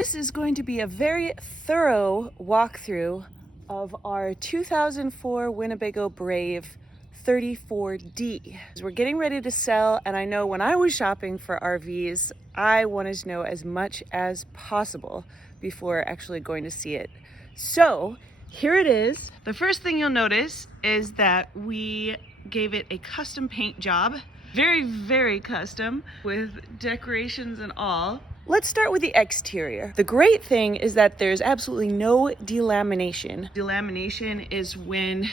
This is going to be a very thorough walkthrough of our 2004 Winnebago Brave 34D. We're getting ready to sell, and I know when I was shopping for RVs, I wanted to know as much as possible before actually going to see it. So here it is. The first thing you'll notice is that we gave it a custom paint job. Very, very custom with decorations and all. Let's start with the exterior. The great thing is that there's absolutely no delamination. Delamination is when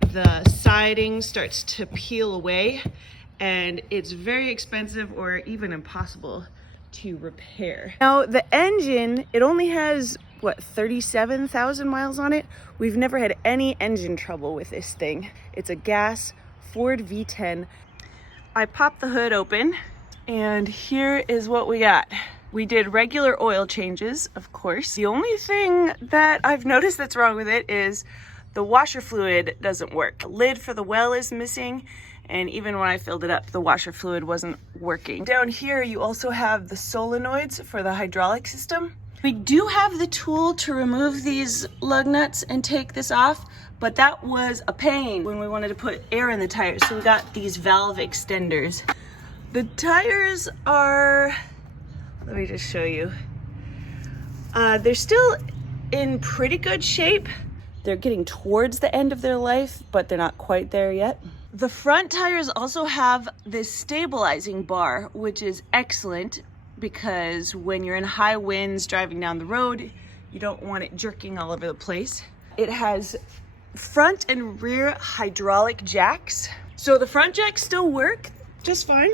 the siding starts to peel away, and it's very expensive or even impossible to repair. Now the engine, it only has what, 37,000 miles on it. We've never had any engine trouble with this thing. It's a gas Ford V10. I popped the hood open and here is what we got. We did regular oil changes, of course. The only thing that I've noticed that's wrong with it is the washer fluid doesn't work. The lid for the well is missing, and even when I filled it up, the washer fluid wasn't working. Down here, you also have the solenoids for the hydraulic system. We do have the tool to remove these lug nuts and take this off, but that was a pain when we wanted to put air in the tires, so we got these valve extenders. The tires are, let me just show you. They're still in pretty good shape. They're getting towards the end of their life, but they're not quite there yet. The front tires also have this stabilizing bar, which is excellent because when you're in high winds driving down the road, you don't want it jerking all over the place. It has front and rear hydraulic jacks. So the front jacks still work just fine,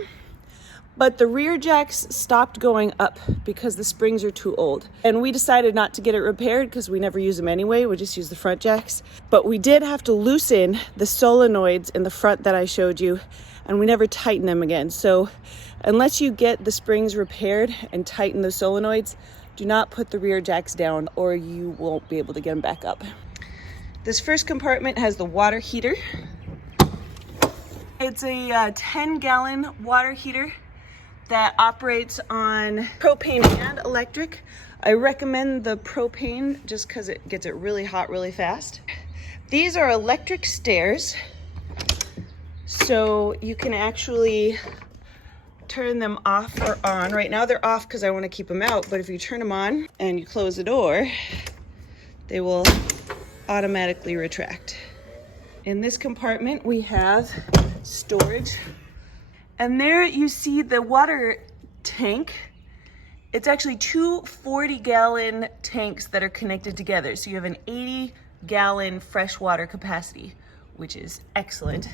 but the rear jacks stopped going up because the springs are too old. And we decided not to get it repaired because we never use them anyway. We just use the front jacks. But we did have to loosen the solenoids in the front that I showed you, and we never tighten them again. So unless you get the springs repaired and tighten the solenoids, do not put the rear jacks down or you won't be able to get them back up. This first compartment has the water heater. It's a 10-gallon water heater that operates on propane and electric. I recommend the propane just because it gets it really hot really fast. These are electric stairs, so you can actually turn them off or on. Right now they're off because I want to keep them out, but if you turn them on and you close the door, they will automatically retract. In this compartment we have storage, and there you see the water tank. It's actually two 40-gallon tanks that are connected together, so you have an 80-gallon freshwater capacity, which is excellent.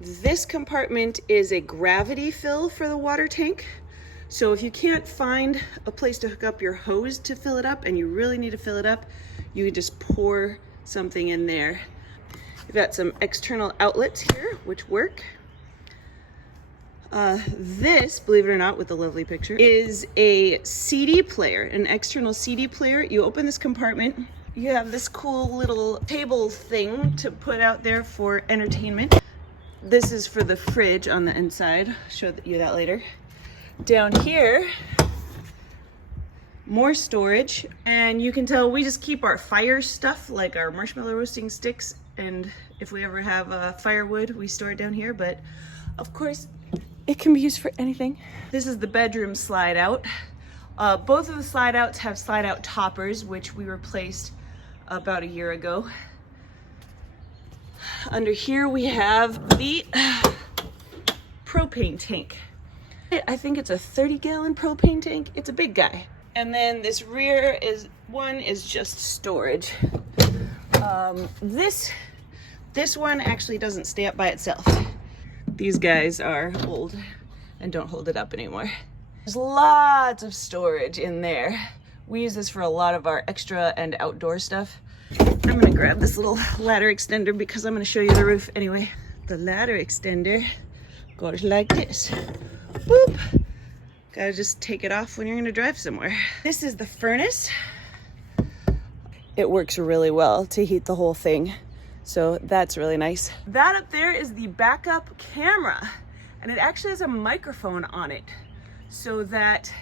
This compartment is a gravity fill for the water tank. So if you can't find a place to hook up your hose to fill it up and you really need to fill it up, you can just pour something in there. We've got some external outlets here, which work. This, believe it or not, with the lovely picture, is a CD player, an external CD player. You open this compartment, you have this cool little table thing to put out there for entertainment. This is for the fridge on the inside. I'll show you that later. Down here, more storage, and you can tell we just keep our fire stuff like our marshmallow roasting sticks, and if we ever have firewood, we store it down here, but of course it can be used for anything. This is the bedroom slide out. Both of the slide outs have slide out toppers, which we replaced about a year ago. Under here we have the propane tank. I think it's a 30-gallon propane tank. It's a big guy. And then this rear one is just storage. This one actually doesn't stay up by itself. These guys are old and don't hold it up anymore. There's lots of storage in there. We use this for a lot of our extra and outdoor stuff. I'm gonna grab this little ladder extender because I'm gonna show you the roof anyway. The ladder extender goes like this. Boop. Gotta just take it off when you're gonna drive somewhere. This is the furnace. It works really well to heat the whole thing, so that's really nice. That up there is the backup camera, and it actually has a microphone on it so that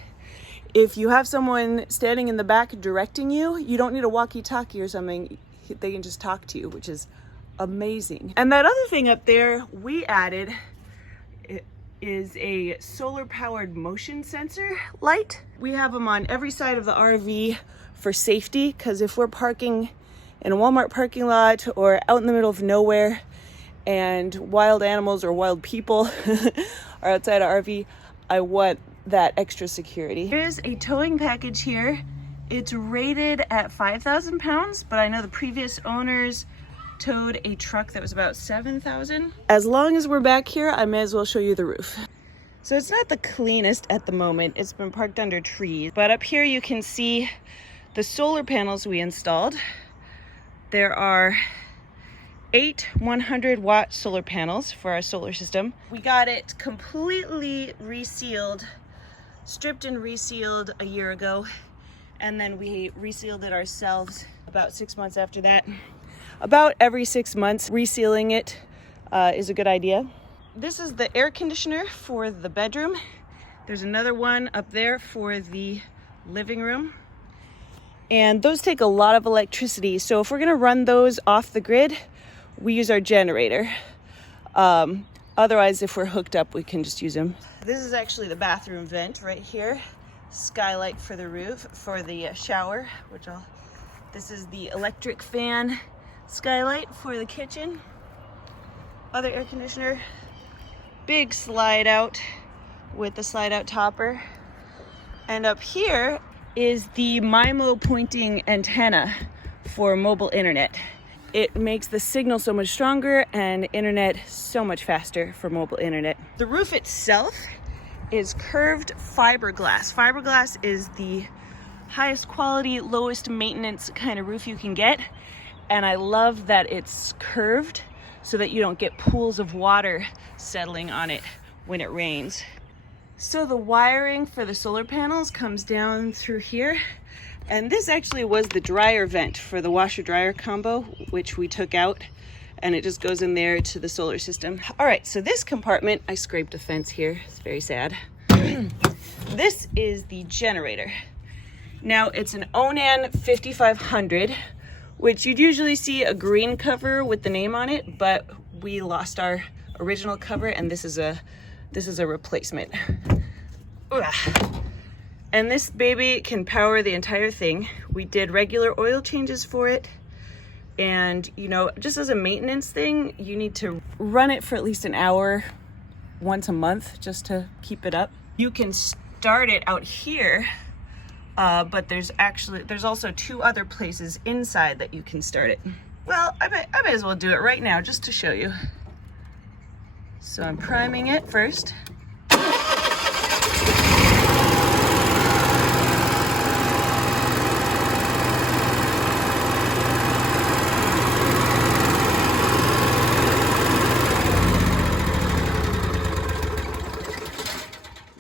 if you have someone standing in the back directing you, you don't need a walkie-talkie or something. They can just talk to you, which is amazing. And that other thing up there we added is a solar-powered motion sensor light. We have them on every side of the RV for safety, because if we're parking in a Walmart parking lot or out in the middle of nowhere and wild animals or wild people are outside our RV, I want that extra security. There's a towing package here. It's rated at 5,000 pounds, but I know the previous owners towed a truck that was about 7,000. As long as we're back here, I may as well show you the roof. So it's not the cleanest at the moment. It's been parked under trees, but up here you can see the solar panels we installed. There are 8 100-watt solar panels for our solar system. We got it completely resealed, stripped and resealed a year ago, and then we resealed it ourselves about 6 months after that. About every 6 months, resealing it is a good idea. This is the air conditioner for the bedroom. There's another one up there for the living room. And those take a lot of electricity. So if we're gonna run those off the grid, we use our generator. Otherwise, if we're hooked up, we can just use them. This is actually the bathroom vent right here. Skylight for the roof, for the shower, this is the electric fan skylight for the kitchen. Other air conditioner. Big slide out with the slide out topper. And up here is the MIMO Poynting antenna for mobile internet. It makes the signal so much stronger and internet so much faster for mobile internet. The roof itself is curved fiberglass. Fiberglass is the highest quality, lowest maintenance kind of roof you can get. And I love that it's curved so that you don't get pools of water settling on it when it rains. So the wiring for the solar panels comes down through here. And this actually was the dryer vent for the washer dryer combo, which we took out, and it just goes in there to the solar system. All right, so this compartment, I scraped a fence here. It's very sad. This is the generator. Now it's an Onan 5500, which you'd usually see a green cover with the name on it, but we lost our original cover, and this is a replacement. Ugh. And this baby can power the entire thing. We did regular oil changes for it. And, you know, just as a maintenance thing, you need to run it for at least an hour once a month just to keep it up. You can start it out here, but there's also 2 other places inside that you can start it. Well, I may as well do it right now just to show you. So I'm priming it first.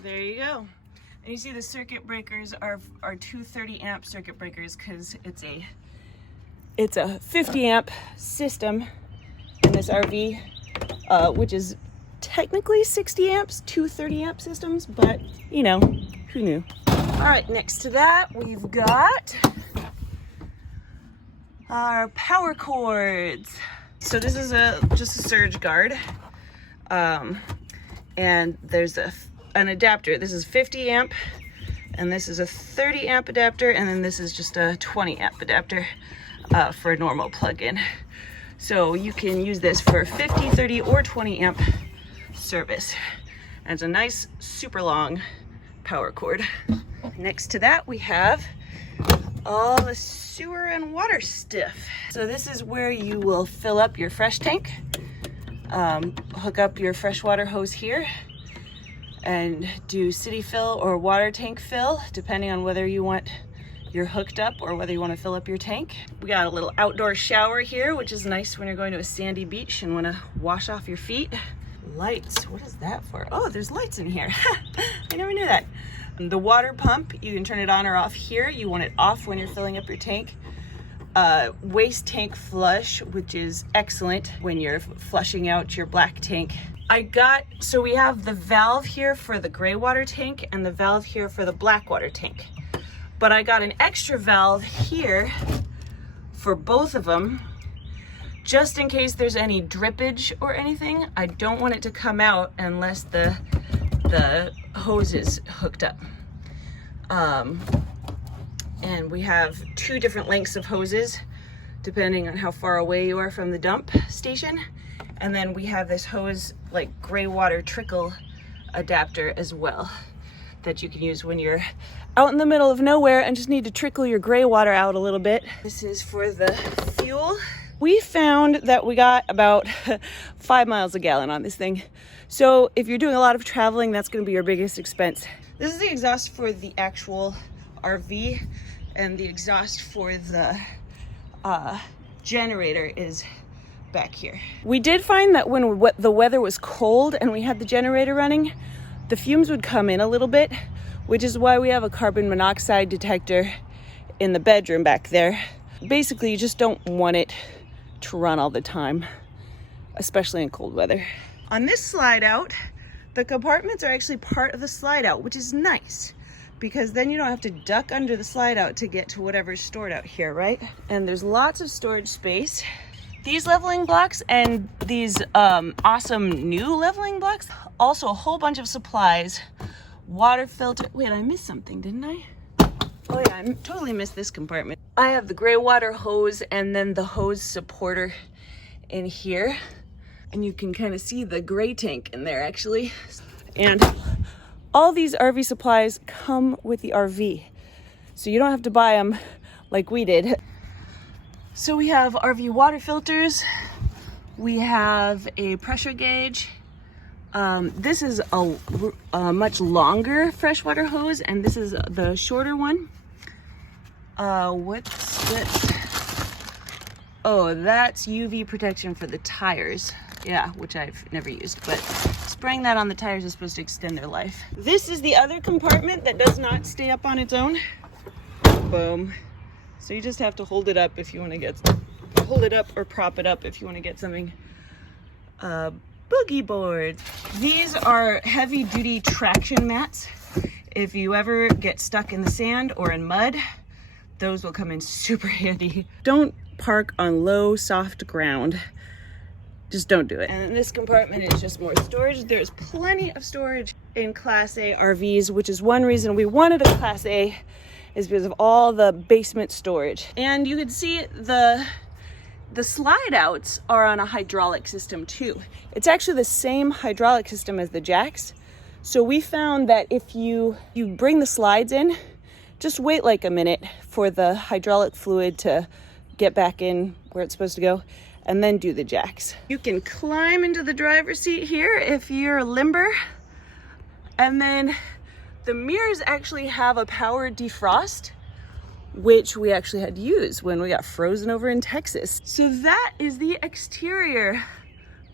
There you go. And you see the circuit breakers are 230 amp circuit breakers, because it's a 50 amp system in this RV, which is technically 60 amps, 230 amp systems, but you know, who knew? All right, next to that, we've got our power cords. So this is just a surge guard, and there's an adapter. This is 50 amp, and this is a 30 amp adapter, and then this is just a 20 amp adapter for a normal plug-in. So you can use this for 50, 30, or 20 amp service. And it's a nice, super long power cord. Next to that, we have all the sewer and water stuff. So this is where you will fill up your fresh tank, hook up your freshwater hose here, and do city fill or water tank fill, depending on whether you want you're hooked up or whether you want to fill up your tank. We got a little outdoor shower here, which is nice when you're going to a sandy beach and want to wash off your feet. Lights, what is that for? Oh, there's lights in here. I never knew that. The water pump, you can turn it on or off here. You want it off when you're filling up your tank. Waste tank flush, which is excellent when you're flushing out your black tank. So we have the valve here for the gray water tank and the valve here for the black water tank. But I got an extra valve here for both of them, just in case there's any drippage or anything. I don't want it to come out unless the hose is hooked up. And we have 2 different lengths of hoses, depending on how far away you are from the dump station. And then we have this hose, like gray water trickle adapter as well, that you can use when you're out in the middle of nowhere and just need to trickle your gray water out a little bit. This is for the fuel. We found that we got about 5 miles a gallon on this thing. So if you're doing a lot of traveling, that's gonna be your biggest expense. This is the exhaust for the actual RV, and the exhaust for the generator is back here. We did find that when the weather was cold and we had the generator running, the fumes would come in a little bit, which is why we have a carbon monoxide detector in the bedroom back there. Basically, you just don't want it to run all the time, especially in cold weather. On this slide out, the compartments are actually part of the slide out, which is nice, because then you don't have to duck under the slide out to get to whatever's stored out here, right? And there's lots of storage space. These leveling blocks and these awesome new leveling blocks, also a whole bunch of supplies, water filter. Wait, I missed something, didn't I? Oh yeah, I totally missed this compartment. I have the gray water hose and then the hose supporter in here. And you can kind of see the gray tank in there actually. And all these RV supplies come with the RV, so you don't have to buy them like we did. So we have RV water filters, we have a pressure gauge. This is a much longer freshwater hose, and this is the shorter one. What's this? Oh, that's UV protection for the tires. Yeah, which I've never used, but spraying that on the tires is supposed to extend their life. This is the other compartment that does not stay up on its own. Boom. So you just have to hold it up if you want to hold it up or prop it up if you want to get something. Boogie boards. These are heavy duty traction mats. If you ever get stuck in the sand or in mud, those will come in super handy. Don't park on low, soft ground. Just don't do it. And this compartment is just more storage. There's plenty of storage in Class A RVs, which is one reason we wanted a Class A, is because of all the basement storage. And you can see the slide outs are on a hydraulic system too. It's actually the same hydraulic system as the jacks. So we found that if you bring the slides in, just wait like a minute for the hydraulic fluid to get back in where it's supposed to go, and then do the jacks. You can climb into the driver's seat here if you're limber. And then the mirrors actually have a power defrost, which we actually had to use when we got frozen over in Texas. So that is the exterior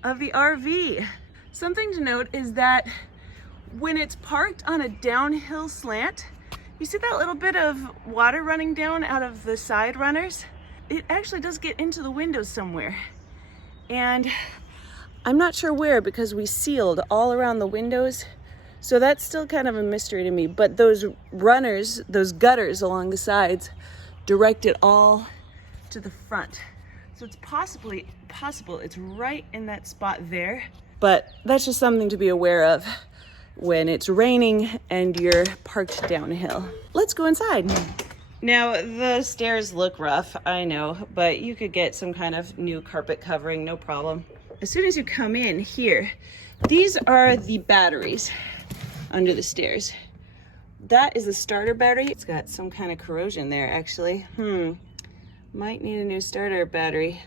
of the RV. Something to note is that when it's parked on a downhill slant, you see that little bit of water running down out of the side runners? It actually does get into the windows somewhere. And I'm not sure where, because we sealed all around the windows. So that's still kind of a mystery to me. But those runners, those gutters along the sides, direct it all to the front. So it's possible it's right in that spot there. But that's just something to be aware of when it's raining and you're parked downhill. Let's go inside. Now, the stairs look rough, I know, but you could get some kind of new carpet covering, no problem. As soon as you come in here, these are the batteries under the stairs. That is the starter battery. It's got some kind of corrosion there, actually. Might need a new starter battery.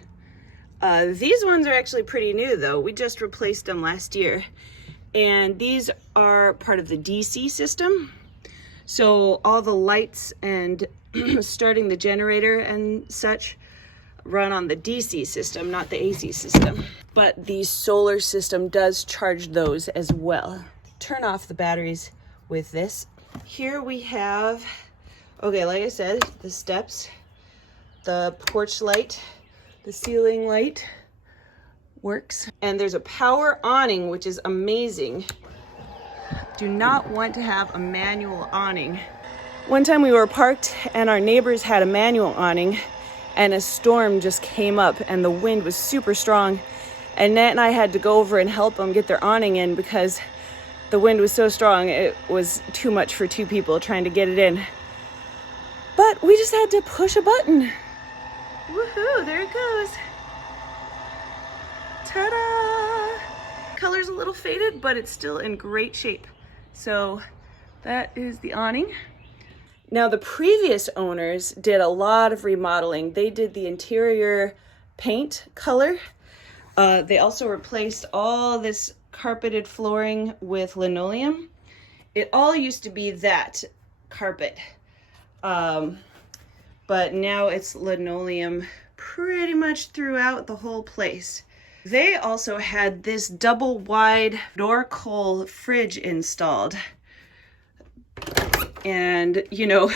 These ones are actually pretty new, though. We just replaced them last year. And these are part of the DC system. So all the lights and starting the generator and such run on the DC system, not the AC system. But the solar system does charge those as well. Turn off the batteries with this. Here we have, okay, like I said, the steps, the porch light, the ceiling light, works. And there's a power awning, which is amazing. Do not want to have a manual awning. One time we were parked and our neighbors had a manual awning, and a storm just came up and the wind was super strong. And Nat and I had to go over and help them get their awning in because the wind was so strong, it was too much for two people trying to get it in. But we just had to push a button. Woohoo, there it goes. Ta-da! Color's a little faded, but it's still in great shape. So that is the awning. Now the previous owners did a lot of remodeling. They did the interior paint color. They also replaced all this carpeted flooring with linoleum. It all used to be that carpet, but now it's linoleum pretty much throughout the whole place. They also had this double wide Norcold fridge installed. And, you know,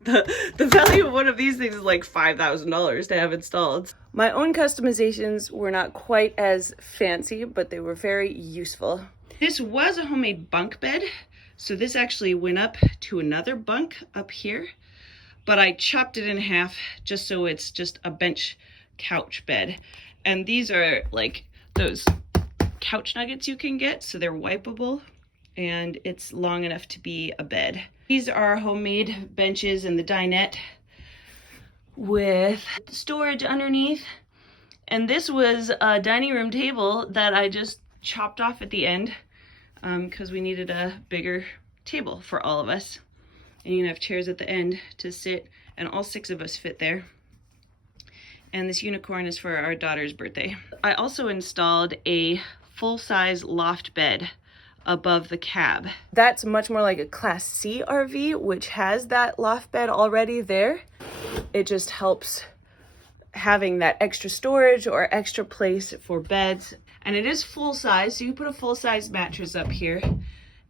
the value of one of these things is like $5,000 to have installed. My own customizations were not quite as fancy, but they were very useful. This was a homemade bunk bed, so this actually went up to another bunk up here, but I chopped it in half just so it's just a bench couch bed. And these are like those couch nuggets you can get, so they're wipeable, and it's long enough to be a bed. These are homemade benches in the dinette with storage underneath. And this was a dining room table that I just chopped off at the end because we needed a bigger table for all of us. And you can have chairs at the end to sit, and all 6 of us fit there. And this unicorn is for our daughter's birthday. I also installed a full-size loft bed above the cab. That's much more like a Class C RV, which has that loft bed already there. It just helps having that extra storage or extra place for beds. And it is full size, so you put a full size mattress up here,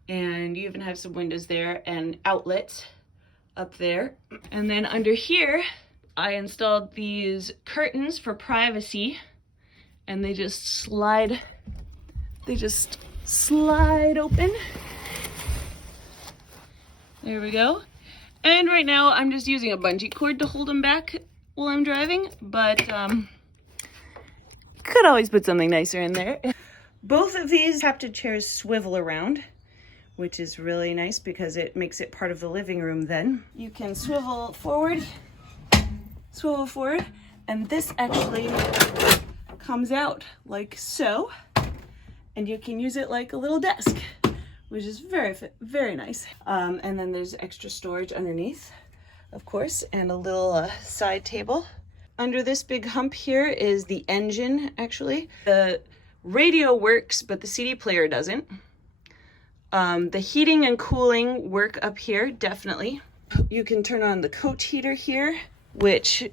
and you even have some windows there and outlets up there. And then under here, I installed these curtains for privacy, and they just slide open. There we go. And right now I'm just using a bungee cord to hold them back while I'm driving, but could always put something nicer in there. Both of these captain chairs swivel around, which is really nice because it makes it part of the living room then. You can swivel forward, and this actually comes out like so. And you can use it like a little desk, which is very, very nice. And then there's extra storage underneath, of course, and a little side table. Under this big hump here is the engine, actually. The radio works, but the CD player doesn't. The heating and cooling work up here, definitely. You can turn on the coach heater here, which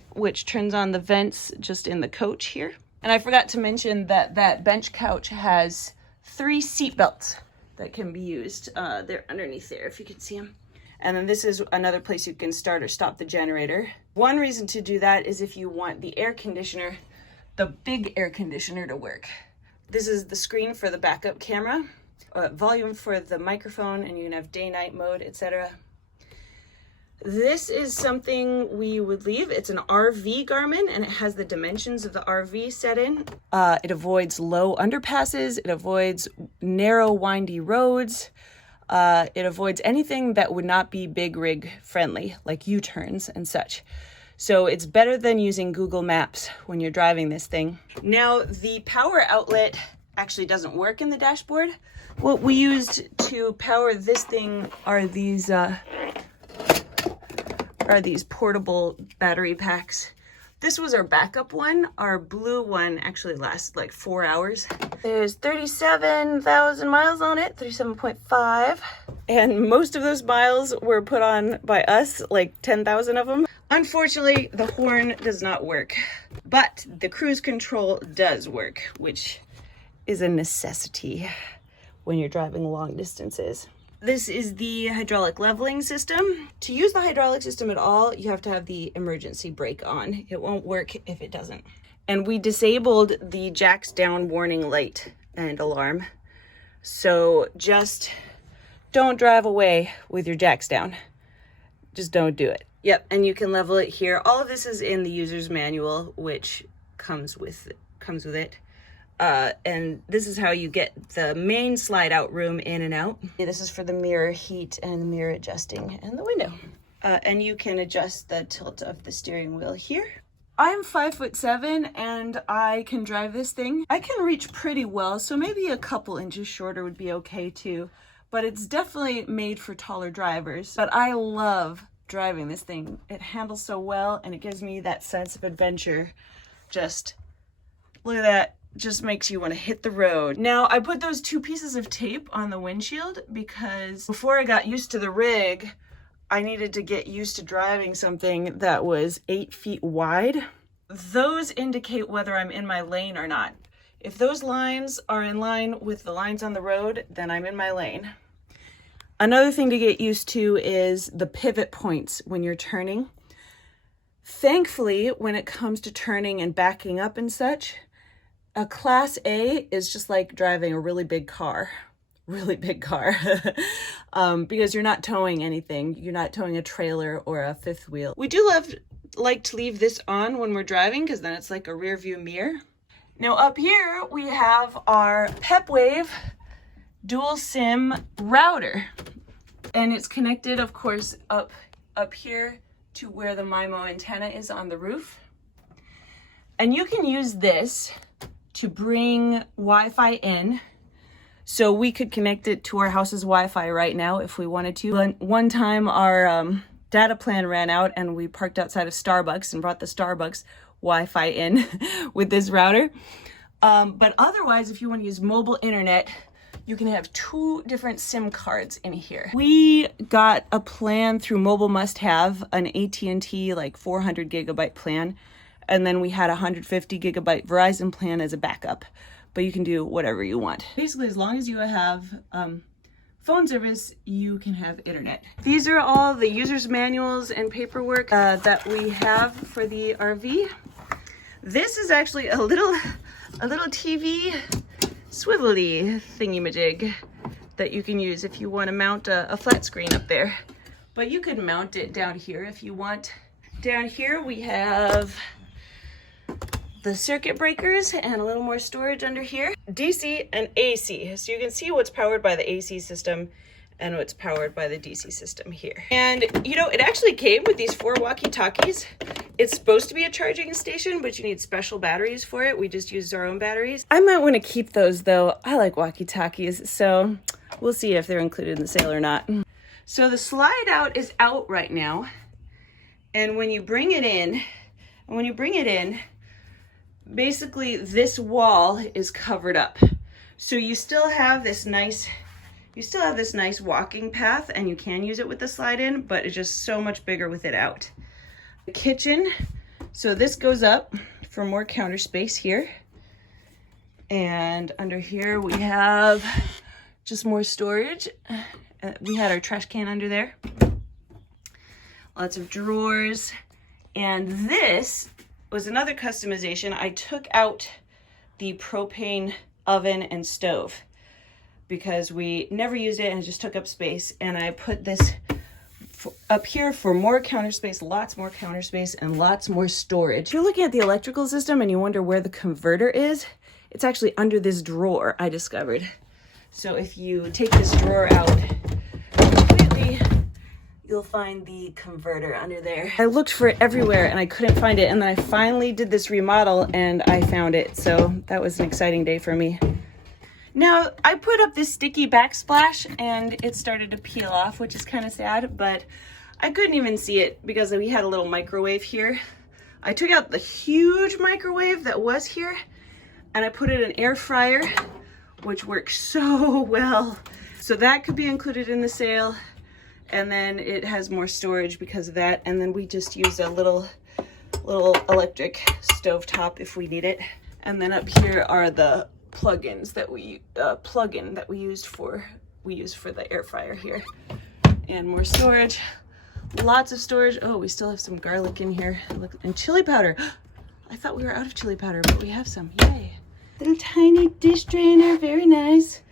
turns on the vents just in the coach here. And I forgot to mention that that bench couch has 3 seat belts that can be used. They're underneath there, if you can see them. And then this is another place you can start or stop the generator. One reason to do that is if you want the air conditioner, the big air conditioner, to work. This is the screen for the backup camera, volume for the microphone, and you can have day-night mode, etc. This is something we would leave. It's an RV Garmin, and it has the dimensions of the RV set in. It avoids low underpasses. It avoids narrow, windy roads. It avoids anything that would not be big rig friendly, like U-turns and such. So it's better than using Google Maps when you're driving this thing. Now, the power outlet actually doesn't work in the dashboard. What we used to power this thing are these portable battery packs. This was our backup one. Our blue one actually lasted like 4 hours. There's 37,000 miles on it, 37.5. And most of those miles were put on by us, like 10,000 of them. Unfortunately, the horn does not work, but the cruise control does work, which is a necessity when you're driving long distances. This is the hydraulic leveling system. To use the hydraulic system at all, you have to have the emergency brake on. It won't work if it doesn't. And we disabled the jacks down warning light and alarm. So just don't drive away with your jacks down. Just don't do it. Yep, and you can level it here. All of this is in the user's manual, which comes with it. And this is how you get the main slide out room in and out. This is for the mirror heat and mirror adjusting and the window. And you can adjust the tilt of the steering wheel here. I'm 5'7" and I can drive this thing. I can reach pretty well, so maybe a couple inches shorter would be okay too. But it's definitely made for taller drivers. But I love driving this thing. It handles so well and it gives me that sense of adventure. Just look at that. Just makes you want to hit the road. Now I put those 2 pieces of tape on the windshield because before I got used to the rig, I needed to get used to driving something that was 8 feet wide. Those indicate whether I'm in my lane or not. If those lines are in line with the lines on the road, then I'm in my lane. Another thing to get used to is the pivot points when you're turning. Thankfully, when it comes to turning and backing up and such, a Class A is just like driving a really big car. Because you're not towing anything. You're not towing a trailer or a fifth wheel. We do like to leave this on when we're driving because then it's like a rear view mirror. Now up here we have our Pepwave dual SIM router. And it's connected, of course, up here to where the MIMO antenna is on the roof. And you can use this to bring Wi-Fi in. So we could connect it to our house's Wi-Fi right now if we wanted to. One time our data plan ran out and we parked outside of Starbucks and brought the Starbucks Wi-Fi in with this router. But otherwise, if you want to use mobile internet, you can have 2 different SIM cards in here. We got a plan through Mobile Must Have, an AT&T like 400 gigabyte plan. And then we had a 150 gigabyte Verizon plan as a backup. But you can do whatever you want. Basically, as long as you have phone service, you can have internet. These are all the user's manuals and paperwork that we have for the RV. This is actually a little TV swivelly thingy-majig that you can use if you want to mount a flat screen up there. But you could mount it down here if you want. Down here we have the circuit breakers and a little more storage under here. DC and AC, so you can see what's powered by the AC system and what's powered by the DC system here. And you know, it actually came with these 4 walkie-talkies. It's supposed to be a charging station, but you need special batteries for it. We just used our own batteries. I might want to keep those though. I like walkie-talkies, so we'll see if they're included in the sale or not. So the slide out is out right now. And when you bring it in, basically this wall is covered up. So you still have this nice walking path and you can use it with the slide in, but it's just so much bigger with it out. The kitchen, so this goes up for more counter space here. And under here we have just more storage. We had our trash can under there. Lots of drawers. And this was another customization. I took out the propane oven and stove because we never used it and it just took up space. And I put this up here for more counter space, lots more counter space, and lots more storage. If you're looking at the electrical system and you wonder where the converter is, it's actually under this drawer, I discovered. So if you take this drawer out completely, you'll find the converter under there. I looked for it everywhere and I couldn't find it. And then I finally did this remodel and I found it. So that was an exciting day for me. Now I put up this sticky backsplash and it started to peel off, which is kind of sad, but I couldn't even see it because we had a little microwave here. I took out the huge microwave that was here and I put it in an air fryer, which works so well. So that could be included in the sale. And then it has more storage because of that. And then we just use a little electric stovetop if we need it. And then up here are the plugins that we use for the air fryer here. And more storage, lots of storage. Oh, we still have some garlic in here. Look, and chili powder. I thought we were out of chili powder, but we have some. Yay. Little tiny dish drainer, very nice.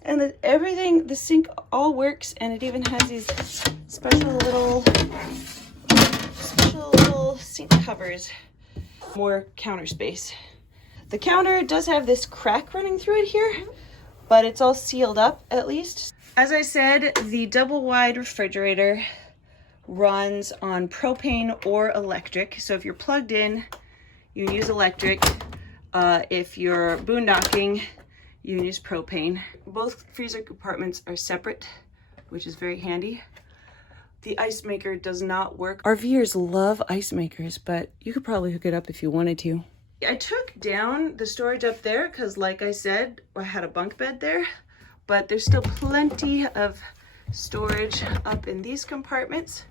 And everything, the sink all works, and it even has these special little sink covers. More counter space. The counter does have this crack running through it here, but it's all sealed up at least. As I said, the double wide refrigerator runs on propane or electric. So if you're plugged in, you can use electric. If you're boondocking, you can use propane. Both freezer compartments are separate, which is very handy. The ice maker does not work. RVers love ice makers, but you could probably hook it up if you wanted to. I took down the storage up there because, like I said, I had a bunk bed there, but there's still plenty of storage up in these compartments.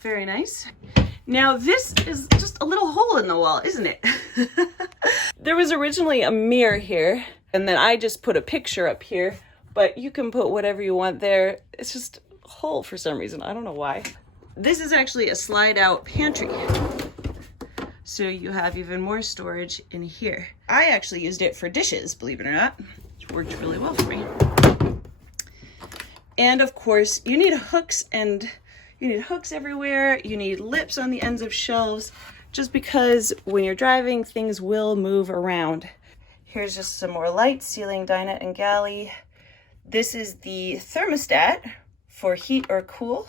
Very nice. Now this is just a little hole in the wall, isn't it? There was originally a mirror here, and then I just put a picture up here, but you can put whatever you want there. It's just a hole for some reason. I don't know why. This is actually a slide out pantry. So you have even more storage in here. I actually used it for dishes, believe it or not. It worked really well for me. And of course, you need hooks, and you need hooks everywhere. You need lips on the ends of shelves, just because when you're driving, things will move around. Here's just some more lights, ceiling, dinette, and galley. This is the thermostat for heat or cool,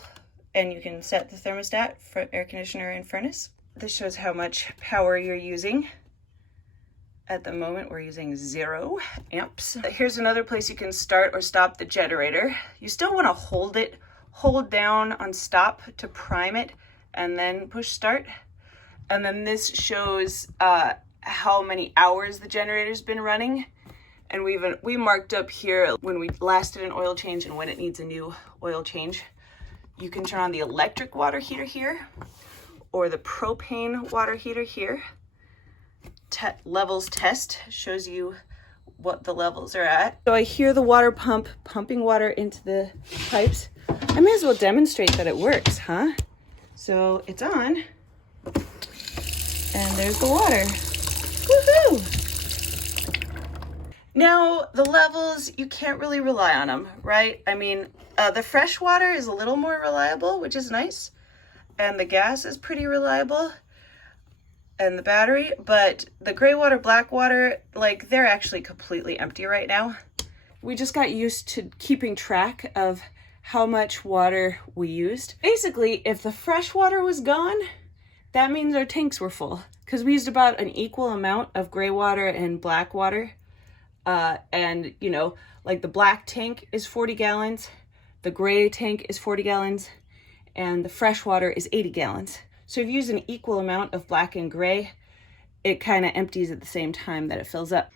and you can set the thermostat for air conditioner and furnace. This shows how much power you're using. At the moment, we're using 0 amps. Here's another place you can start or stop the generator. You still want to hold down on stop to prime it, and then push start. And then this shows how many hours the generator's been running. And we marked up here when we last did an oil change and when it needs a new oil change. You can turn on the electric water heater here, or the propane water heater here. Levels test shows you what the levels are at. So I hear the water pump pumping water into the pipes. I may as well demonstrate that it works, huh? So it's on, and there's the water. Woohoo! Now, the levels, you can't really rely on them, right? I mean, the fresh water is a little more reliable, which is nice. And the gas is pretty reliable, and the battery, but the gray water, black water, like, they're actually completely empty right now. We just got used to keeping track of how much water we used. Basically, if the fresh water was gone, that means our tanks were full, because we used about an equal amount of gray water and black water. And you know, like the black tank is 40 gallons, the gray tank is 40 gallons, and the fresh water is 80 gallons. So if you use an equal amount of black and gray, it kind of empties at the same time that it fills up.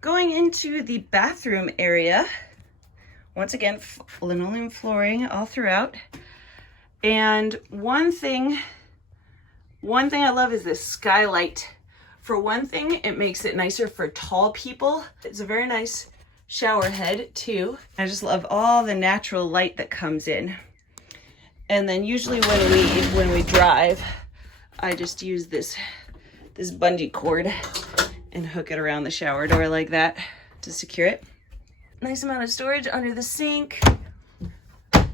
Going into the bathroom area, once again, linoleum flooring all throughout. And one thing I love is this skylight. For one thing, it makes it nicer for tall people. It's a very nice shower head too. I just love all the natural light that comes in. And then usually when we drive, I just use this bungee cord and hook it around the shower door like that to secure it. Nice amount of storage under the sink.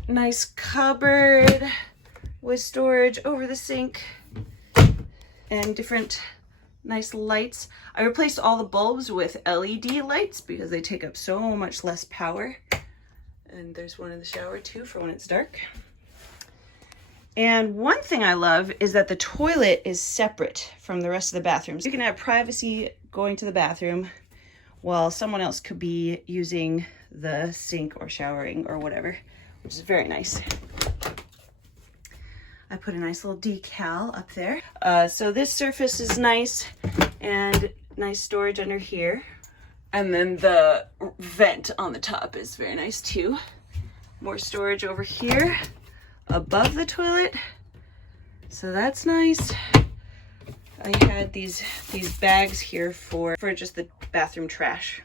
Nice cupboard with storage over the sink and different nice lights. I replaced all the bulbs with LED lights because they take up so much less power. And there's one in the shower too for when it's dark. And one thing I love is that the toilet is separate from the rest of the bathrooms. You can have privacy going to the bathroom while someone else could be using the sink or showering or whatever, which is very nice. I put a nice little decal up there. So this surface is nice, and nice storage under here. And then the vent on the top is very nice too. More storage over here above the toilet. So that's nice. I had these bags here for just the bathroom trash.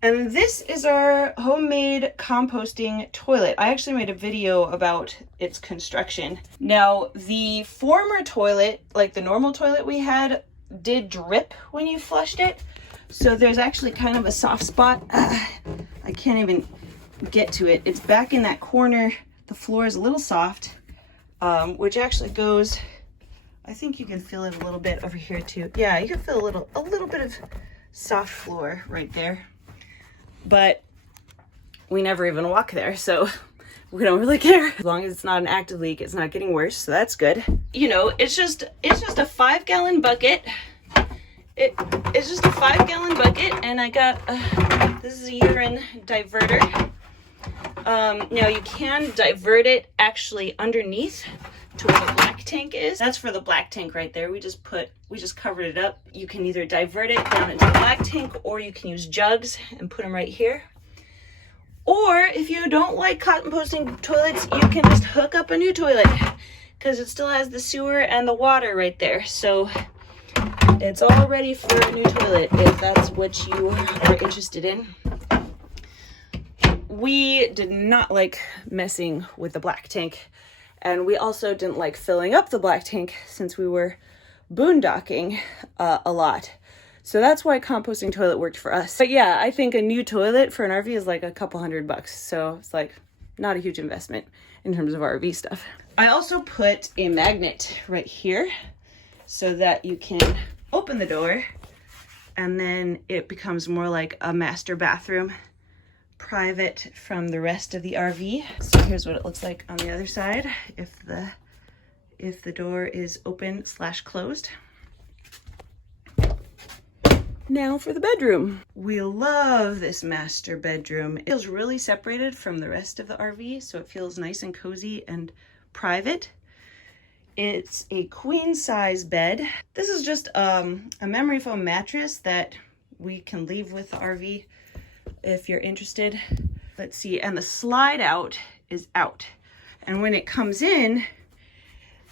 And this is our homemade composting toilet. I actually made a video about its construction. Now, the former toilet, like the normal toilet we had, did drip when you flushed it. So there's actually kind of a soft spot. I can't even get to it. It's back in that corner. The floor is a little soft, which actually goes, I think you can feel it a little bit over here too. Yeah, you can feel a little bit of soft floor right there. But we never even walk there, so we don't really care. As long as it's not an active leak, it's not getting worse, so that's good. You know, it's just a 5-gallon bucket. It's just a 5-gallon bucket, and I got this is a urine diverter. Now you can divert it actually underneath to where the black tank is. That's for the black tank right there. We just covered it up. You can either divert it down into the black tank, or you can use jugs and put them right here. Or if you don't like composting toilets, you can just hook up a new toilet, because it still has the sewer and the water right there. So it's all ready for a new toilet if that's what you are interested in. We did not like messing with the black tank, and we also didn't like filling up the black tank since we were boondocking a lot. So that's why composting toilet worked for us. But yeah, I think a new toilet for an RV is like a couple $100. So it's like not a huge investment in terms of RV stuff. I also put a magnet right here so that you can open the door and then it becomes more like a master bathroom, private from the rest of the RV. So here's what it looks like on the other side if the door is open / closed. Now for the bedroom. We love this master bedroom. It feels really separated from the rest of the RV, so it feels nice and cozy and private. It's a queen size bed. This is just a memory foam mattress that we can leave with the RV if you're interested. Let's see, and the slide out is out. And when it comes in,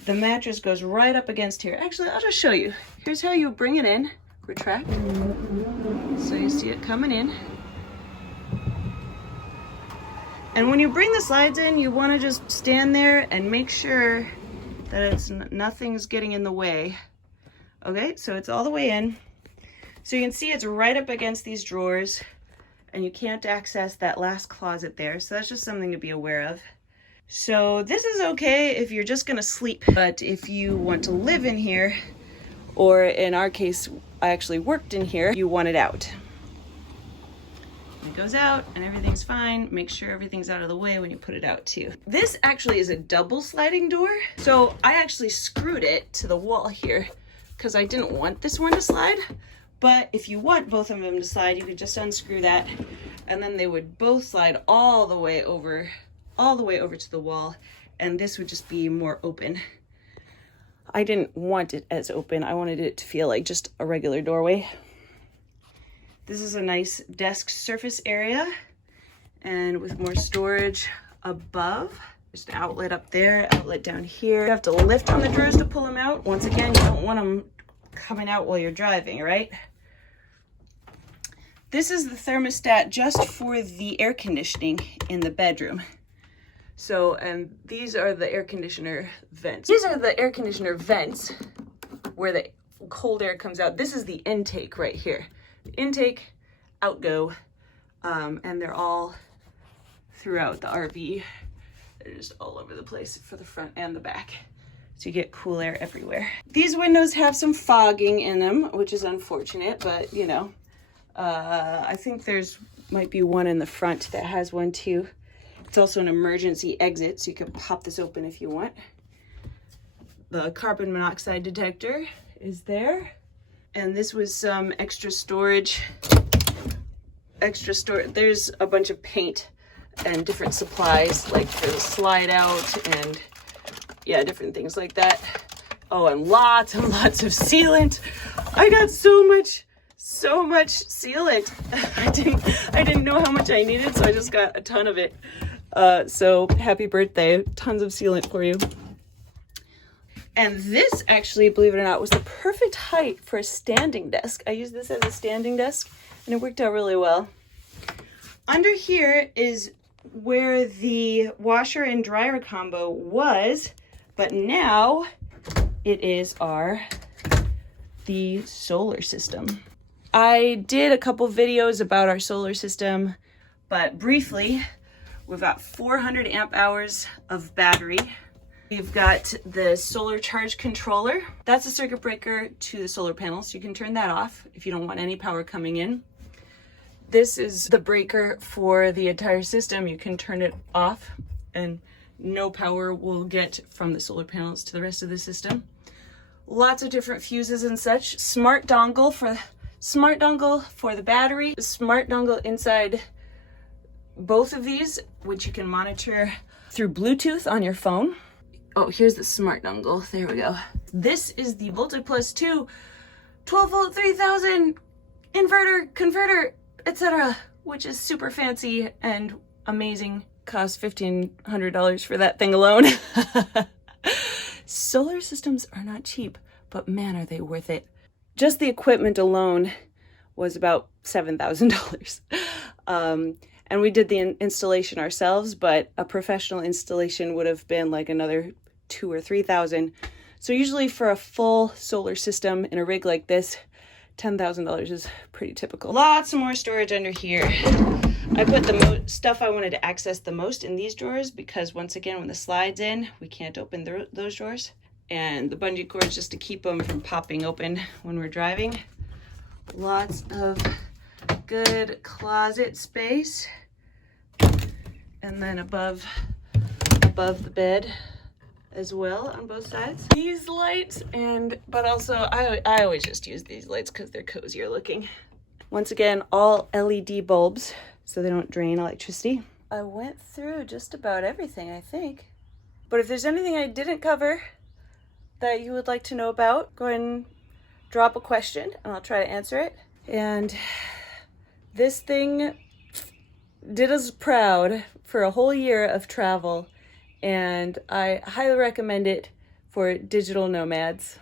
the mattress goes right up against here. Actually, I'll just show you. Here's how you bring it in. Retract. So you see it coming in. And when you bring the slides in, you want to just stand there and make sure that nothing's getting in the way. Okay, so it's all the way in. So you can see it's right up against these drawers, and you can't access that last closet there. So that's just something to be aware of. So this is okay if you're just gonna sleep, but if you want to live in here, or in our case, I actually worked in here, you want it out. It goes out and everything's fine. Make sure everything's out of the way when you put it out too. This actually is a double sliding door. So I actually screwed it to the wall here because I didn't want this one to slide. But if you want both of them to slide, you could just unscrew that and then they would both slide all the way over to the wall, and this would just be more open. I didn't want it as open. I wanted it to feel like just a regular doorway. This is a nice desk surface area, and with more storage above. There's an outlet up there, outlet down here. You have to lift on the drawers to pull them out. Once again, you don't want them coming out while you're driving, right? This is the thermostat just for the air conditioning in the bedroom. So, and these are the air conditioner vents. These are the air conditioner vents where the cold air comes out. This is the intake right here. Intake, outgo, and they're all throughout the RV. They're just all over the place for the front and the back. So you get cool air everywhere. These windows have some fogging in them, which is unfortunate, but you know, I think might be one in the front that has one too. It's also an emergency exit, so you can pop this open if you want. The carbon monoxide detector is there. And this was some extra storage. There's a bunch of paint and different supplies, like for the slide out and yeah, different things like that. Oh, and lots of sealant. I got so much sealant. I didn't know how much I needed, so I just got a ton of it. So happy birthday, tons of sealant for you. And this actually, believe it or not, was the perfect height for a standing desk. I used this as a standing desk and it worked out really well. under here is where the washer and dryer combo was, but now it is the solar system. I did a couple videos about our solar system, but briefly, we've got 400 amp hours of battery. We've got the solar charge controller. That's a circuit breaker to the solar panel, so you can turn that off if you don't want any power coming in. This is the breaker for the entire system. You can turn it off and no power will get from the solar panels to the rest of the system. Lots of different fuses and such. Smart dongle for the battery. Smart dongle inside both of these, which you can monitor through Bluetooth on your phone. Oh, here's the smart dongle. There we go. This is the Voltage Plus 2 12 volt 3000 inverter, converter, etc., which is super fancy and amazing. Cost $1,500 for that thing alone. Solar systems are not cheap, but man, are they worth it. Just the equipment alone was about $7,000. And we did the installation ourselves, but a professional installation would have been like another $2,000 or $3,000. So usually for a full solar system in a rig like this, $10,000 is pretty typical. Lots of more storage under here. I put the stuff I wanted to access the most in these drawers because once again, when the slide's in, we can't open those drawers. And the bungee cords just to keep them from popping open when we're driving. Lots of good closet space. And then above the bed as well on both sides. These lights, but also I always just use these lights because they're cozier looking. Once again, all LED bulbs so they don't drain electricity. I went through just about everything, I think. But if there's anything I didn't cover that you would like to know about, go ahead and drop a question and I'll try to answer it. And this thing did us proud for a whole year of travel, and I highly recommend it for digital nomads.